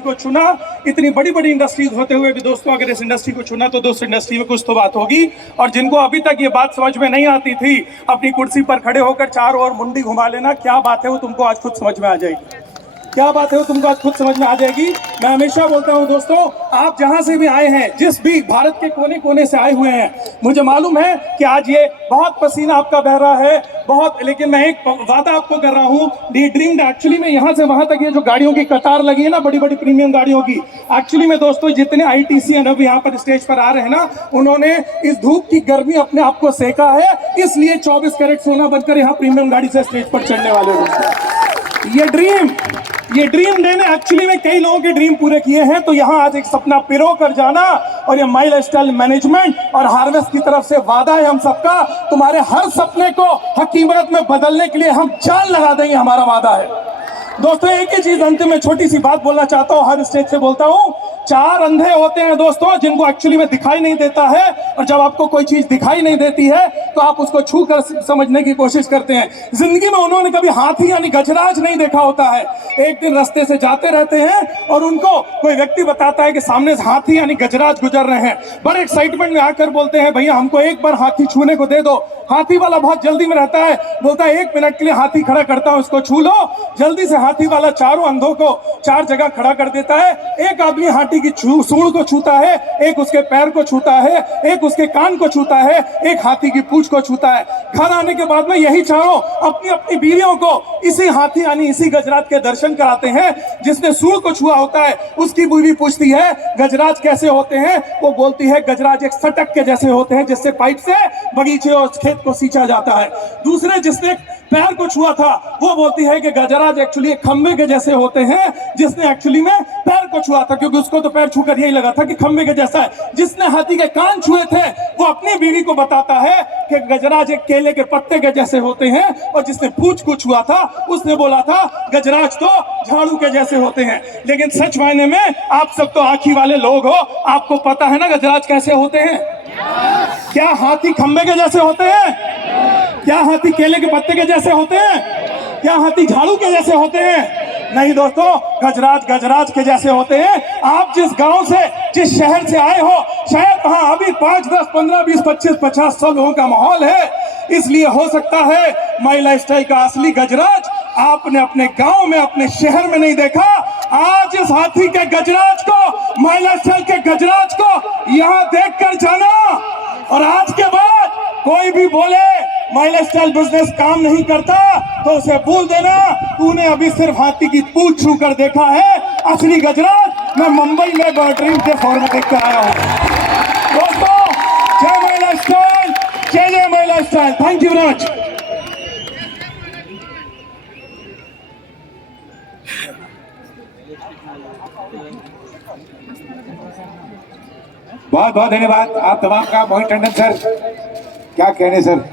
को चुना। इतनी बड़ी बड़ी इंडस्ट्रीज होते हुए भी दोस्तों अगर इस इंडस्ट्री को चुना तो दोस्तों इंडस्ट्री में कुछ तो बात होगी। और जिनको अभी तक ये बात समझ में नहीं आती थी, अपनी कुर्सी पर खड़े होकर चारों ओर मुंडी घुमा लेना, क्या बात है वो तुमको आज खुद समझ में आ जाएगी। क्या बात है वो तुमको आज खुद समझ में आ जाएगी। मैं हमेशा बोलता हूं दोस्तों, आप जहां से भी आए हैं, जिस भी भारत के कोने कोने से आए हुए हैं, मुझे मालूम है कि आज ये बहुत पसीना आपका बह रहा है बहुत, लेकिन मैं एक वादा आपको कर रहा हूं, दी ड्रीम एक्चुअली में यहां से वहां तक ये जो गाड़ियों की कतार लगी है ना, बड़ी बड़ी प्रीमियम गाड़ियों की, एक्चुअली में दोस्तों जितने आईटीसी अब यहाँ पर स्टेज पर आ रहे हैं ना, उन्होंने इस धूप की गर्मी अपने आप को सेका है, इसलिए 24 कैरेट सोना बनकर यहाँ प्रीमियम गाड़ी से स्टेज पर चढ़ने वाले लोग। ये ड्रीम डे ने एक्चुअली में कई लोगों के ड्रीम पूरे किए हैं। तो यहाँ आज एक सपना पिरो कर जाना, और ये माई लाइफस्टाइल मैनेजमेंट और हार्वेस्ट की तरफ से वादा है हम सबका, तुम्हारे हर सपने को हकीकत में बदलने के लिए हम जान लगा देंगे, हमारा वादा है। दोस्तों एक ही चीज अंत में छोटी सी बात बोलना चाहता हूँ, हर स्टेज से बोलता हूँ, 4 अंधे होते हैं दोस्तों जिनको एक्चुअली में दिखाई नहीं देता है, और जब आपको कोई चीज दिखाई नहीं देती है तो आप उसको छू कर समझने की कोशिश करते हैं। जिंदगी में उन्होंने कभी हाथी यानी गजराज नहीं देखा होता है। एक दिन रास्ते से जाते रहते हैं और उनको कोई व्यक्ति बताता है कि सामने से हाथी यानी गजराज गुजर रहे हैं। बड़े एक्साइटमेंट में आकर बोलते हैं, भैया हमको एक बार हाथी छूने को दे दो। हाथी वाला बहुत जल्दी में रहता है, बोलता है 1 मिनट के लिए हाथी खड़ा करता हूं, इसको छू लो। जल्दी से हाथी वाला चारों अंधों को 4 जगह खड़ा कर देता है। एक आदमी हाथी की सूंड को छूता है, एक उसके पैर को छूता है, एक उसके कान को छूता है, एक हाथी की पूंछ को छूता है। घर आने के बाद में यही चारों अपनी अपनी बीवियों को इसी हाथी यानी इसी गजराज के दर्शन कराते हैं। जिसने सूंड को छुआ होता है उसकी बीवी पूछती है गजराज कैसे होते हैं, वो बोलती है गजराज एक सटक के जैसे होते हैं जिससे पाइप से बगीचे और खेत को सींचा जाता है। दूसरे जिसने पैर को छुआ था वो बोलती है कि गजराज एक्चुअली एक खंबे के जैसे होते हैं, जिसने एक्चुअली में पैर को छुआ था क्योंकि उसको तो पैर छूकर यही लगा था कि खंबे के जैसा है। जिसने हाथी के कान छुए थे वो अपनी बीवी को बताता है कि गजराज एक केले के पत्ते के जैसे होते हैं, और जिसने पूंछ को छुआ था उसने बोला था गजराज तो झाड़ू के जैसे होते हैं। लेकिन सच मायने में आप सब तो आंखी वाले लोग हो, आपको पता है ना गजराज कैसे होते हैं। क्या हाथी खंबे के जैसे होते हैं? क्या हाथी केले के पत्ते के जैसे होते हैं? क्या हाथी झाड़ू के जैसे होते हैं? नहीं दोस्तों, गजराज के जैसे होते हैं। आप जिस गांव से जिस शहर से आए हो, शायद वहां अभी 5, 10, 15, 20, 25, 50, 100 लोगों का माहौल है, इसलिए हो सकता है माई लाइफस्टाइल का असली गजराज आपने अपने गांव में अपने शहर में नहीं देखा। आज इस हाथी के गजराज को, माई लाइफस्टाइल के गजराज को यहां देख कर जाना, और आज के बाद कोई भी बोले माई लाइफस्टाइल बिजनेस काम नहीं करता तो उसे बोल देना तूने अभी सिर्फ हाथी की पूंछ छू कर देखा है, असली गजराज मैं मुंबई में ड्रीम के फॉर्म देख कर आया हूं। दोस्तों जय माई लाइफस्टाइल, जय my lifestyle. Thank you very much. बहुत बहुत धन्यवाद आप तमाम का। मोहित टंडन सर क्या कहने सर।